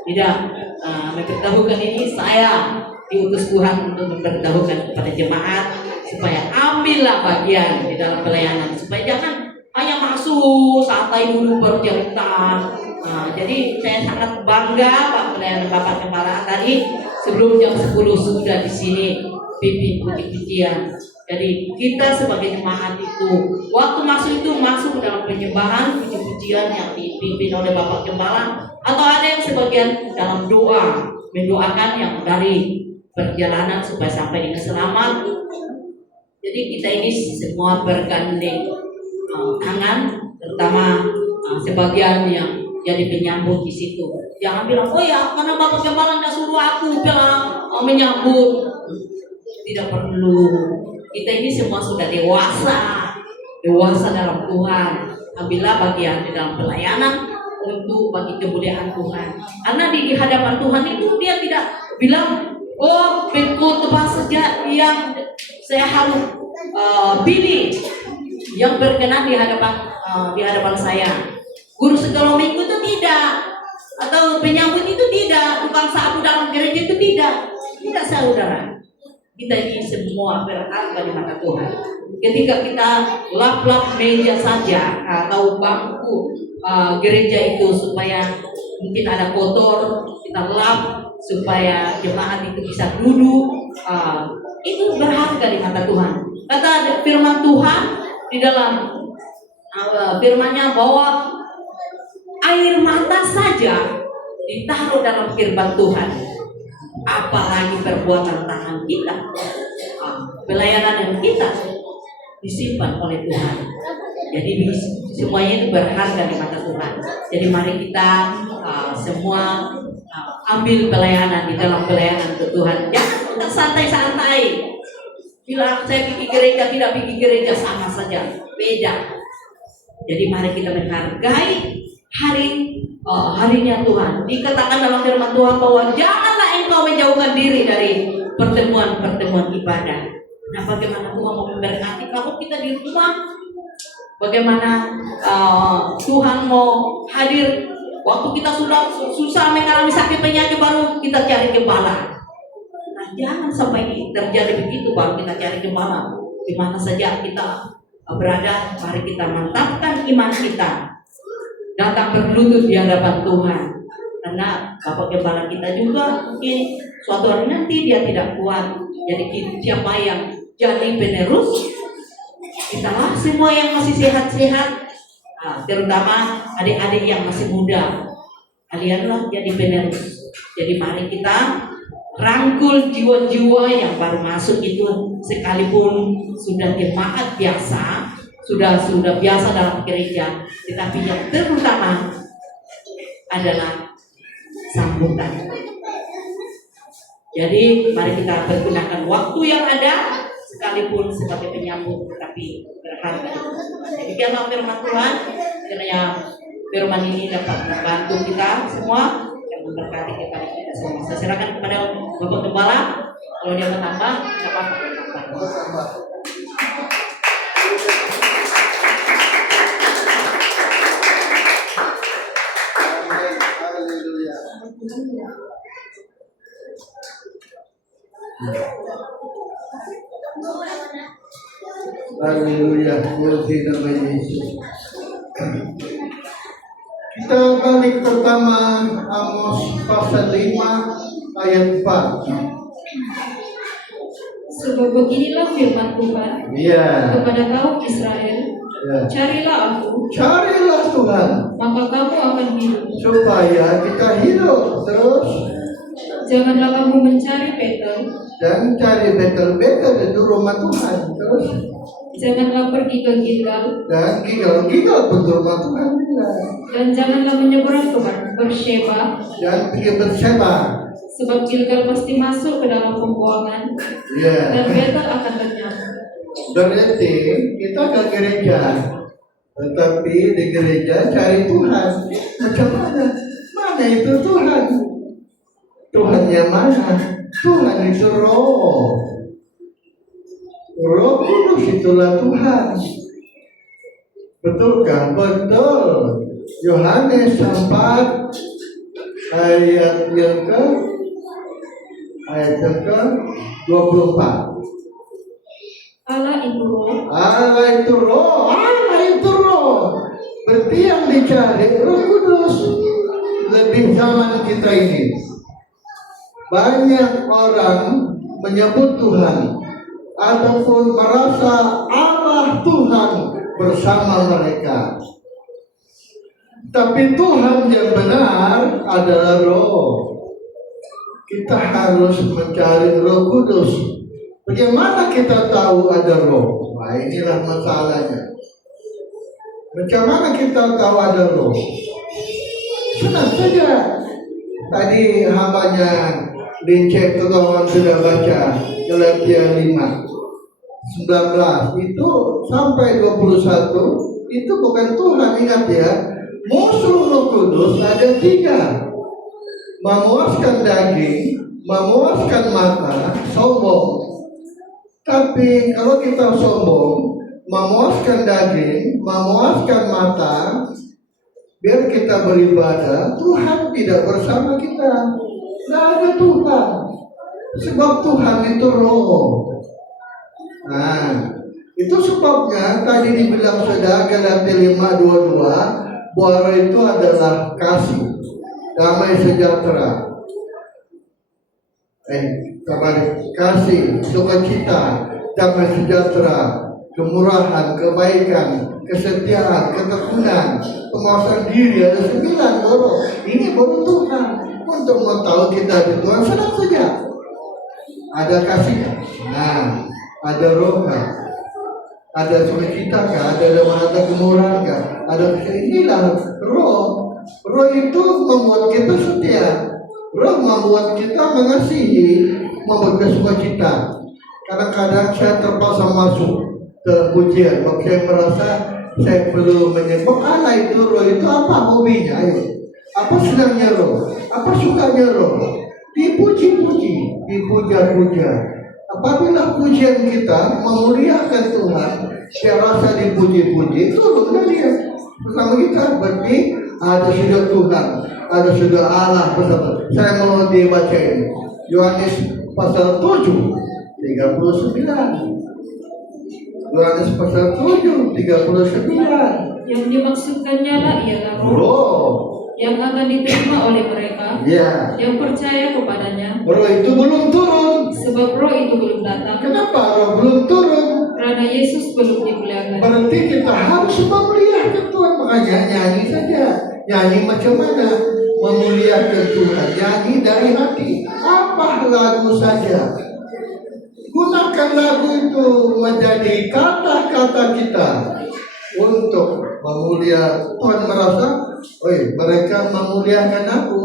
tidak memberitahukan ini, saya diutus Tuhan untuk memberitahukan kepada jemaat supaya ambillah bagian di dalam pelayanan, supaya jangan hanya masuk santai dulu baru cerita. Jadi saya sangat bangga Pak pelayanan Bapak Gembala tadi sebelum jam 10 sudah di sini pimpin puji-pujian. Jadi kita sebagai jemaat itu waktu masuk itu masuk dalam penyembahan puji-pujian yang dipimpin oleh Bapak Gembala, atau ada yang sebagian dalam doa mendoakan yang dari perjalanan supaya sampai dengan selamat. Jadi kita ini semua bergandeng tangan, terutama sebagian yang jadi penyambut di situ. Jangan bilang, oh ya, karena Bapak Gembala nggak suruh aku bilang menyambut. Tidak perlu. Kita ini semua sudah dewasa dalam Tuhan. Ambillah bagian di dalam pelayanan untuk bagi kemuliaan Tuhan. Karena di hadapan Tuhan itu dia tidak bilang, oh khotbah saja yang saya harus pilih yang berkenan di hadapan saya. Guru segala minggu itu tidak, atau penyambut itu tidak, tukang sapu dalam gereja itu tidak. Tidak saudara, kita ini semua berharga di mata Tuhan. Ketika kita lap-lap meja saja atau bangku gereja itu supaya mungkin ada kotor, kita lap supaya jemaat itu bisa duduk, itu berharga di mata Tuhan. Kata firman Tuhan di dalam firman-Nya bahwa air mata saja ditaruh dalam firman Tuhan, apalagi perbuatan tangan kita, pelayanan yang kita disimpan oleh Tuhan. Jadi semuanya itu berharga di mata Tuhan. Jadi mari kita semua ambil pelayanan di dalam pelayanan ke Tuhan. Jangan kita santai-santai. Bila saya pergi gereja, tidak pergi gereja sama saja, beda. Jadi mari kita menghargai harinya Tuhan. Dikatakan dalam firman Tuhan bahwa janganlah engkau menjauhkan diri dari pertemuan ibadah. Nah, bagaimana Tuhan mau memberkati kalau kita di rumah? Bagaimana Tuhan mau hadir waktu kita sudah susah mengalami sakit penyakit baru kita cari gembala. Nah, jangan sampai terjadi begitu baru kita cari gembala. Di mana saja kita berada, mari kita mantapkan iman kita. Datang berlutut di hadapan Tuhan. Karena Bapak Gembala kita juga mungkin suatu hari nanti dia tidak kuat. Jadi siapa yang jadi penerus? Kitalah semua yang masih sehat-sehat, terutama adik-adik yang masih muda. Kalianlah jadi penerus. Jadi mari kita rangkul jiwa-jiwa yang baru masuk itu, sekalipun sudah jemaat biasa, sudah biasa dalam gereja, tetapi yang terutama adalah sambutan. Jadi mari kita pergunakan waktu yang ada, sekalipun sebagai penyambut, tetapi berharga. Demikianlah firman Tuhan. Kiranya firman ini dapat membantu kita semua dan memberkati kepada kita semua. Saya serahkan kepada Bapak Gembala. Kalau dia mau tambah, dapat tambah. Haleluya, puji nama Yesus. Kita balik pertama Amos pasal 5 ayat 4. Sebab beginilah firman Tuhan kepada kaum Israel, carilah aku, carilah Tuhan, maka kamu akan hidup. Supaya kita hidup terus. Janganlah kamu mencari Betel, dan cari Betel-Betel itu rumah Tuhan terus. Janganlah pergi ke Gilgal, dan Gilgal pun rumah Tuhan juga. Dan janganlah menyeberang ke Beersheba, dan pergi Beersheba, sebab Gilgal pasti masuk ke dalam pembuangan, dan Betel akan lenyap. Berarti kita ke gereja, tetapi di gereja cari Tuhan. Macam mana? Mana itu Tuhan? Tuhannya mana? Tuhan itu Roh. Roh Kudus itulah Tuhan. Betul kan? Betul. Yohanes 4 ayat yang ke 24. Allah itu Roh. Allah itu Roh. Allah itu Roh. Berarti yang dicari Roh Kudus. Lebih zaman kita ini, banyak orang menyebut Tuhan ataupun merasa Allah Tuhan bersama mereka. Tapi Tuhan yang benar adalah Roh. Kita harus mencari Roh Kudus. Bagaimana kita tahu ada Roh? Nah, inilah masalahnya. Bagaimana kita tahu ada Roh? Senang saja. Tadi hambanya dicek, kawan sudah baca Galatia 5 19 itu sampai 21. Itu bukan Tuhan, ingat ya. Musuh Roh Kudus ada 3. Memuaskan daging, memuaskan mata, sombong. Tapi kalau kita sombong, memuaskan daging, memuaskan mata, biar kita beribadah, Tuhan tidak bersama kita. Tidak ada Tuhan. Sebab Tuhan itu roh. Nah, itu sebabnya tadi dibilang sudah Galatia 5:22 bahwa roh itu adalah kasih, damai sejahtera. Kasih, sukacita, damai sejahtera, kemurahan, kebaikan, kesetiaan, ketekunan, penguasaan diri. Ada 9 roh. Ini baru Tuhan. Untuk mau tahu kita di Tuhan, senang saja. Ada kasih, nah, ada roh, ada sukacita, ada kemurahan, ada inilah roh. Roh itu membuat kita setia. Roh membuat kita mengasihi, membuat kita sukacita. Kadang-kadang saya terpaksa masuk dalam pujian, kalau saya merasa saya perlu menyebut Allah itu roh itu apa hobinya, ayo. Apa senangnya roh? Apa sukanya roh? Dipuji-puji, dipuja-puja. Apabila pujian kita memuliakan Tuhan, saya rasa dipuji-puji, turunlah dia bersama kita. Berarti ada sudah Tuhan, ada sudah Allah bersama. Saya mau dibacain Yohanes pasal 7 39. Yohanes pasal 7 39. Yang dimaksudkannya lah ialah Roh yang akan diterima oleh mereka yang percaya kepadanya. Roh itu belum turun. Sebab roh itu belum datang. Kenapa roh belum turun? Karena Yesus belum dimuliakan. Berarti kita harus memuliakan Tuhan. Makanya nyanyi saja. Nyanyi macam mana? Memuliakan Tuhan. Nyanyi dari hati. Apa lagu saja. Gunakan lagu itu menjadi kata-kata kita untuk memuliakan. Tuhan merasa, mereka memuliakan aku.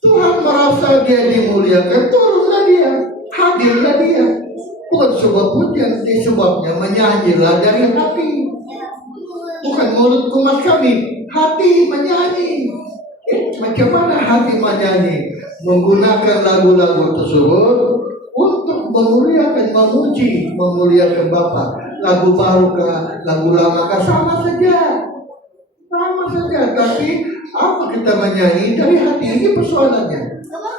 Tuhan merasa dia dimuliakan, turunlah dia, hadirlah dia. Bukan sebuah pujian, sebabnya menyanyilah dari hati. Bukan mulut kumat kami, hati menyanyi. Macam mana hati menyanyi? Menggunakan lagu-lagu tersebut untuk memuliakan, memuji, memuliakan Bapa. Lagu baru kah, lagu lama kah, sama saja. Sama saja, tapi apa kita menyanyi dari hati? Ini persoalannya.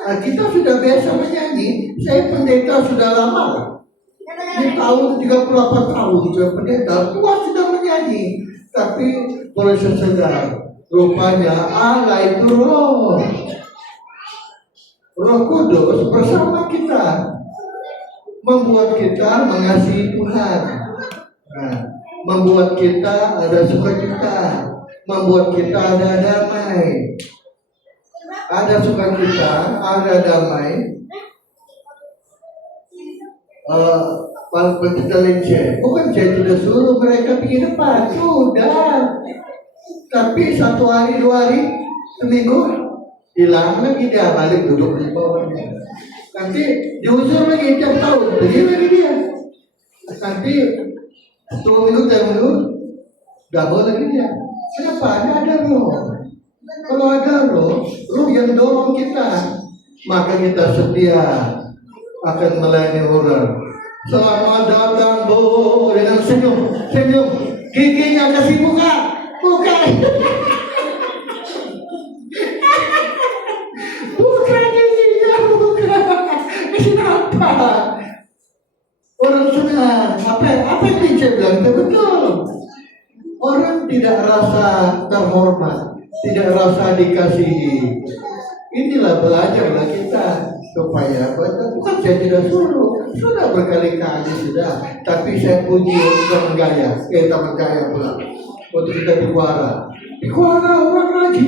Nah, kita sudah biasa menyanyi. Saya pendeta sudah lama. Di tahun 38 tahun saya pendeta, tua sudah menyanyi. Tapi boleh saya sadar, rupanya Allah itu roh. Roh Kudus bersama kita, membuat kita mengasihi Tuhan. Nah, membuat kita ada sukacita, membuat kita ada damai. Ada sukacita, ada damai. Kalau kita leceh, bukan saya tidak suruh mereka pergi depan, sudah. Tapi 1 hari 2 hari seminggu hilang lagi dia, balik duduk di bawahnya. Nanti diusir lagi tiap tahun, pergi lagi dia. Nanti 2 minggu, 3 minggu, double lagi dia. Kenapa? Ada roh. Kalau ada roh yang dorong kita, maka kita setia akan melayani orang. Selamat datang Bu, dengan senyum, giginya kasih buka. Buka giginya, buka. Kenapa? Orang senang. Apa yang saya bilang itu betul. Orang tidak rasa terhormat, tidak rasa dikasihi. Inilah belajarlah kita supaya bukan saya tidak sudah berkali-kali sudah, tapi saya puji untuk taman gaya pula. Waktu kita di Kuara orang lagi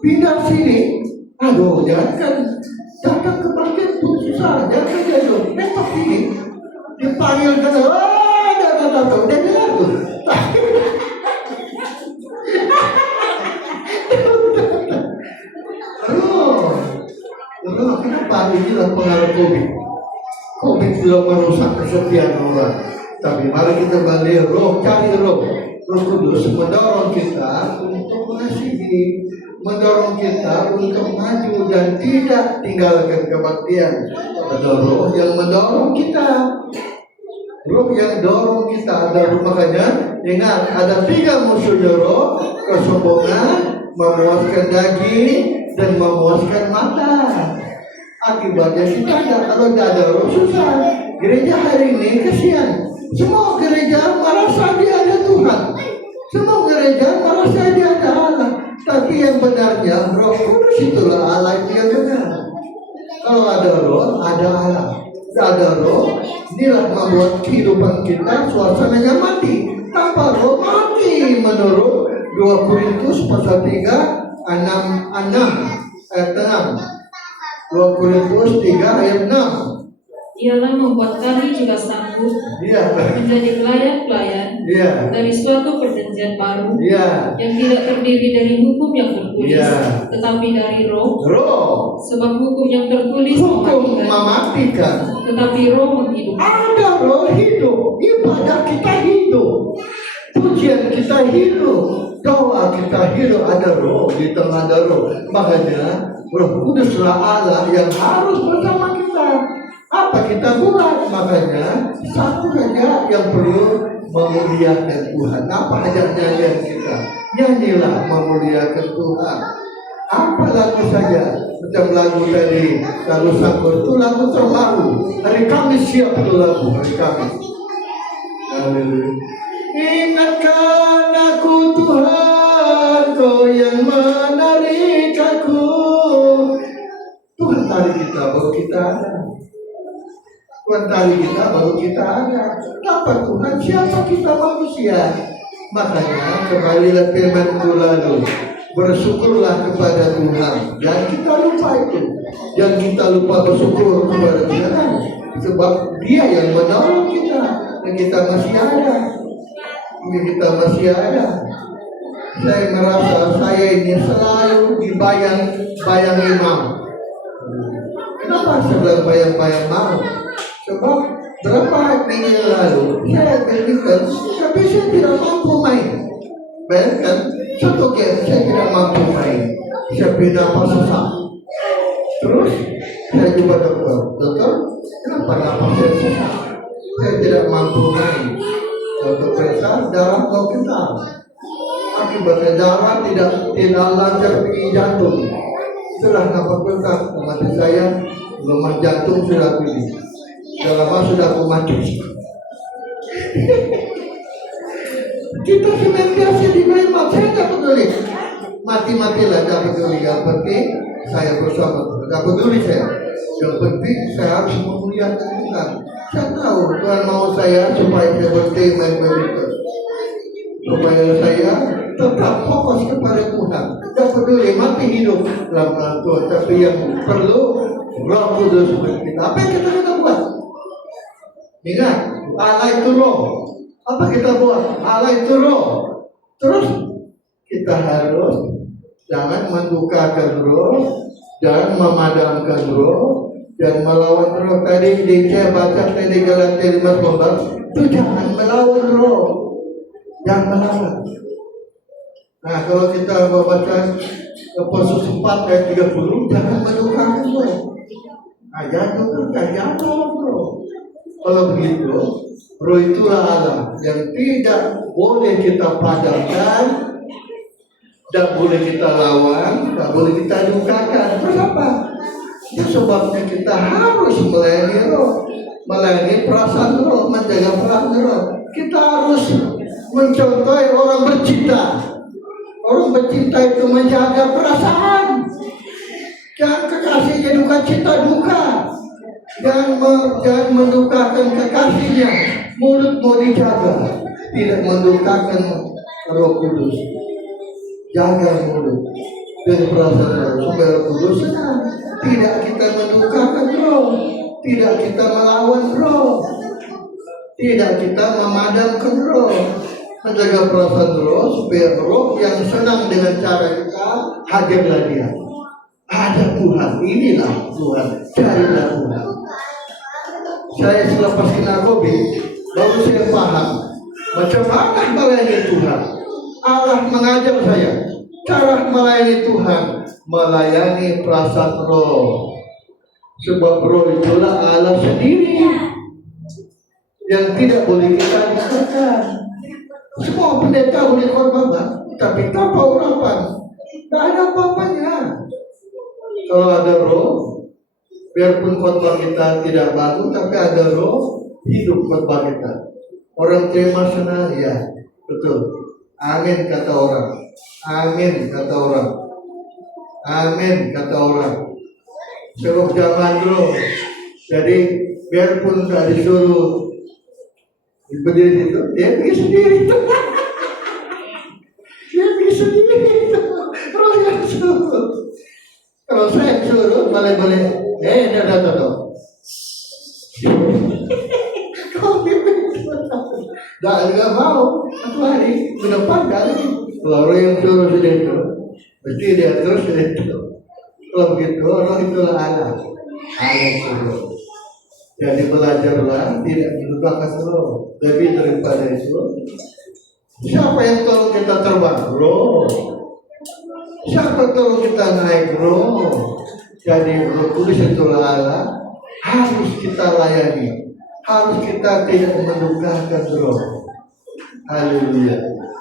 pindah sini, aduh jangan datang ke parkir pun susah, jangan jauh, lepas sini dipanggil kata, datang, dia bilang tuh. Kenapa? Inilah pengaruh COVID sudah merusak kesetiaan orang. Tapi mari kita balik cari roh Kudus mendorong kita untuk mengasihi, mendorong kita untuk maju dan tidak tinggalkan kebaktian. Ada roh yang mendorong kita, roh yang dorong kita. Makanya ingat, ada 3 musuhnya roh: kesombongan, memuaskan daging, dan memuaskan mata. Akibatnya kita kalau tidak ada roh susah. Gereja hari ini kasihan. Semua gereja merasa dia ada Tuhan. Semua gereja merasa dia ada Allah. Tapi yang benarnya Roh Kudus itulah Allah itu yang benar. Kalau ada roh, ada Allah. Tidak ada roh, inilah membuat kehidupan kita suasananya mati. Tanpa roh mati menurut 2 Korintus pasal 3 ayat 6. 2 Korintus 3 ayat 6. Ialah membuat kami juga sanggup menjadi pelayan-pelayan dari suatu perjanjian baru yang tidak terdiri dari hukum yang tertulis, tetapi dari roh. Sebab hukum yang tertulis mematikan, tetapi roh menghidupkan. Ada roh hidup, ibadah kita hidup, pujian kita hidup, doa kita hidup, ada roh, di tengah ada roh. Makanya Roh Kuduslah Allah yang harus bersama kita. Apa kita buat? Makanya satu saja yang perlu memuliakan Tuhan. Apa hajatnya yang kita? Nyanyilah memuliakan Tuhan. Apa lagu saja? Macam lagu tadi, lagu Sangkur itu lagu terbaru. Hari Kamis siap itu lagu, hari Kamis. Ingatkan aku Tuhan, Kau yang menarik aku. Tuhan tarik kita, baru kita ada. Tuhan tarik kita, baru kita ada. Kenapa Tuhan? Siapa kita manusia? Makanya kembalilah firman itu lalu. Bersyukurlah kepada Tuhan. Jangan kita lupa itu. Jangan kita lupa bersyukur kepada Tuhan. Sebab Dia yang menolong kita. Dan kita masih ada. Kita masih ada. Saya merasa saya ini selalu dibayang imam. Kenapa saya bilang bayang-bayang mau? Sebab berapa minggu yang lalu saya badminton, tapi saya tidak mampu main. Bayangkan, satu game saya tidak mampu main. Saya pindah sesak. Terus saya jumpa dokter, kenapa napas saya sesak? Saya tidak mampu main. Dokter periksa darah kau kental. Akibatnya darah tidak lancar pergi jantung. Setelah napas periksa mati saya, lemah jantung sudah pilih. Lama sudah aku mati. Kita senantiasa diberi maaf. Saya tidak peduli. Mati-matilah, tidak peduli. Yang penting saya bersama. Tidak peduli saya. Yang penting saya harus memuliakan Tuhan. Saya tahu Tuhan mau saya supaya saya berhenti main badminton. Supaya saya tetap fokus kepada Tuhan. Tidak peduli mati hidup dalam tangan Tuhan. Tapi yang perlu Roh Kudus kita. Apa yang kita buat? Ingat, Allah itu roh. Apa kita buat? Allah itu roh. Terus kita harus jangan mendukakan roh, jangan memadamkan roh, jangan melawan roh. Tadi saya baca tadi Galatia 5:12, itu jangan melawan roh, jangan melawan. Nah, kalau kita membaca Efesus 4 ayat 30, jangan mendukakan roh. Nah, jangan melawan roh. Kalau begitu, roh itulah Allah yang tidak boleh kita padamkan, tidak boleh kita lawan, tidak boleh kita dukakan. Kenapa? Itu sebabnya kita harus melayani roh, melayani perasaan roh, menjaga perasaan roh. Kita harus mencontohi orang bercinta. Orang bercinta itu menjaga perasaan. Jangan kekasihnya duka cinta duka. Jangan mendukakan kekasihnya. Mulut mau dijaga, tidak mendukakan Roh Kudus. Jaga mulut dan perasaan supaya Roh Kudus senang. Tidak kita mendukakan roh, tidak kita melawan roh, tidak kita memadamkan roh. Menjaga perasaan roh supaya roh yang senang dengan cara kita hadirlah Dia. Ada Tuhan, inilah Tuhan, carilah Tuhan. Saya selepas kena COVID, baru saya paham macam mana melayani Tuhan. Allah mengajar saya cara melayani Tuhan, melayani perasaan roh. Sebab roh itulah Allah sendiri yang tidak boleh kita dukakan. Semua pendeta boleh khotbah, tapi tanpa urapan, tak ada apa-apanya. Kalau ada roh, Biarpun khotbah kita tidak bagus, tapi ada roh hidup khotbah kita. Orang terima senang, ya betul. Amin kata orang. Amin kata orang. Amin kata orang. Sebab zaman dulu, jadi biarpun tak disuruh berdiri itu, dia pergi sendiri. Dia pergi sendiri. Roh yang suruh. Kalau saya suruh, boleh-boleh. Dah. Kau dah juga mau. Satu hari ke depan dah. Kalau roh yang suruh sudah itu, mesti dia terus sudah itu. Kalau begitu, roh itulah Allah. Allah suruh. Jadi belajarlah tidak melupakan roh. Lebih daripada itu, siapa yang tolong kita terbang? Roh. Siapa tolong kita naik? Roh. Jadi Roh Kudus itulah Allah, harus kita layani, harus kita tidak mendukakan Roh. Haleluya.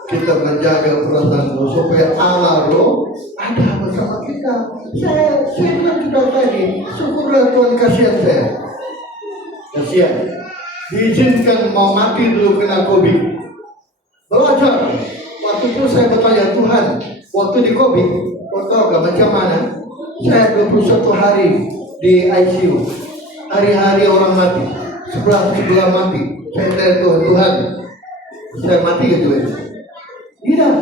Kita menjaga perasaan Roh supaya Allah Roh ada bersama kita. Saya bilang juga tadi, syukurlah Tuhan kasihan saya. Kasihan. Diizinkan mau mati dulu kena COVID. Belajar. Waktu itu saya bertanya, Tuhan, waktu di COVID, kau tahu gak macam mana? Saya 21 hari di ICU. Hari-hari orang mati. Sebelah mati. Saya tanya Tuhan, saya mati gitu ya? Tidak.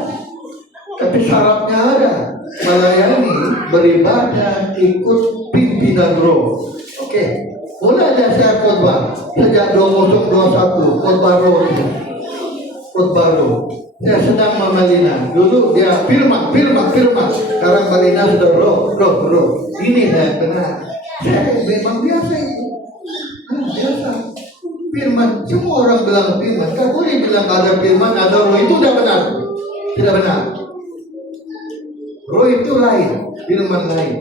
Tapi syaratnya ada. Melayani, beribadah, ikut pimpinan Roh. Oke. Mulai aja saya khotbah. Sejak 2021, khotbah Roh. Khotbah Roh. Saya sedang memelina. Dulu dia firman. Sekarang melina sudah roh. Ini saya kenal. Saya memang biasa itu. Biasa. Firman. Semua orang bilang firman. Kau boleh bilang ada firman, ada roh. Itu tidak benar. Tidak benar. Roh itu lain. Firman lain.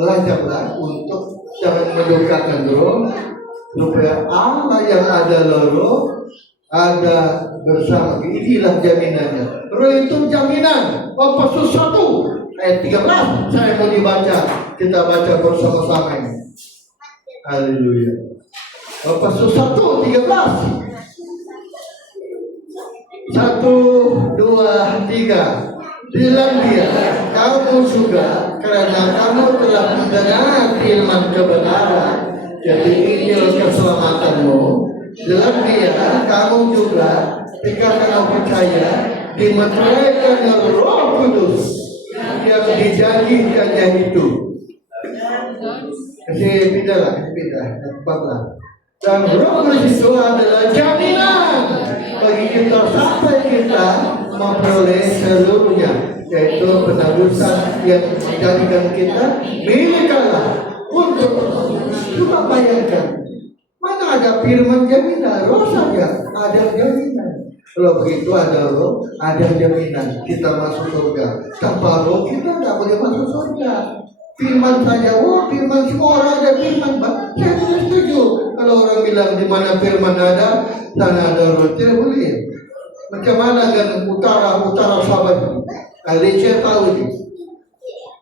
Belajarlah untuk jangan mendukakan roh. Supaya Allah yang adalah roh ada bersama. Inilah jaminannya. Roh itu jaminan. Efesus 1 ayat 13 saya mau dibaca. Kita baca bersama-sama ini. Haleluya. Efesus 1 13. 1, 2, 3. Bilang dia, kamu juga karena kamu telah mendengar firman kebenaran, jadi Injil keselamatanmu. Bilang dia, kamu juga ketika kamu percaya dimeteraikan Roh Kudus yang dijanjikannya itu. Kasih pindah. Dan Roh Kudus itu adalah jaminan bagi kita sampai kita memperoleh seluruhnya, yaitu penebusan yang menjadikan kita milik Allah. Untuk coba bayangkan, mana ada firman jaminan? Roh saja ada jaminan. Kalau begitu ada roh, ada jaminan kita masuk surga. Tanpa roh kita tidak boleh masuk surga. Firman saja, firman, semua orang ada firman, Pak. Saya tidak setuju kalau orang bilang di mana firman ada, sana ada roh. Tidak boleh. Macam mana kan utara sahabat? Alicia tahu ni.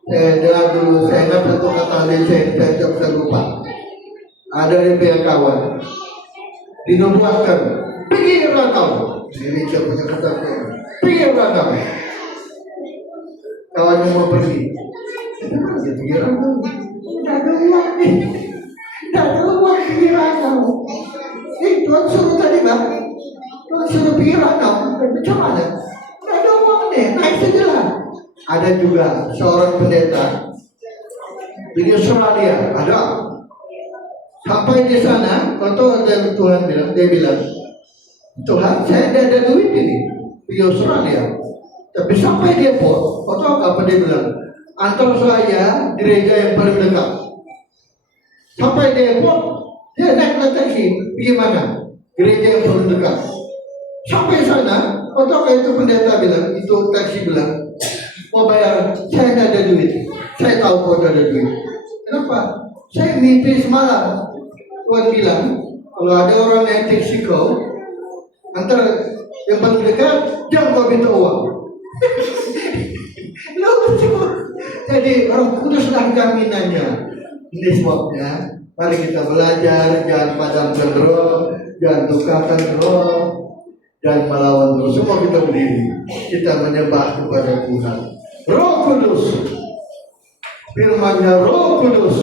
Saya dulu saya ingat satu kata Alicia, saya tak bisa lupa. Ada yang punya kawan dinubuatkan pergi ke rantau. Alicia punya kata pergi ke rantau. Kawannya mau pergi. Kenapa dia pergi rantau? Tidak ada uang ni. Tidak ada uang pergi rantau. Tuan suruh tadi bang. Tuan suruh pergi rantau. Macam mana? Tidak ada uang ni. Naik sajalah. Ada juga seorang pendeta di Australia. Ada. Sampai di sana, kalau ada Tuhan bilang, dia bilang, Tuhan, saya tidak ada duit ini di Australia. Tapi sampai di airport, kau tahu apa dia bilang? Antar saya gereja yang paling dekat. Sampai di airport, dia naik taksi. Pergi mana? Gereja yang paling dekat. Sampai sana, kau tahu itu pendeta bilang, itu taksi bilang, mau bayar, saya tidak ada duit. Saya tahu kau tidak ada duit. Kenapa? Saya mimpi semalam. Tuhan bilang, kalau ada orang naik taksi kau, antara yang paling dekat, jangan kau minta uang. Lucu. Jadi orang kuduslah jaminannya. Ini sebabnya, mari kita belajar, jangan padamkan roh, jangan dukakan roh, jangan melawan roh. Semua kita berdiri, kita menyembah kepada Tuhan. Roh Kudus, firman-Nya Roh Kudus.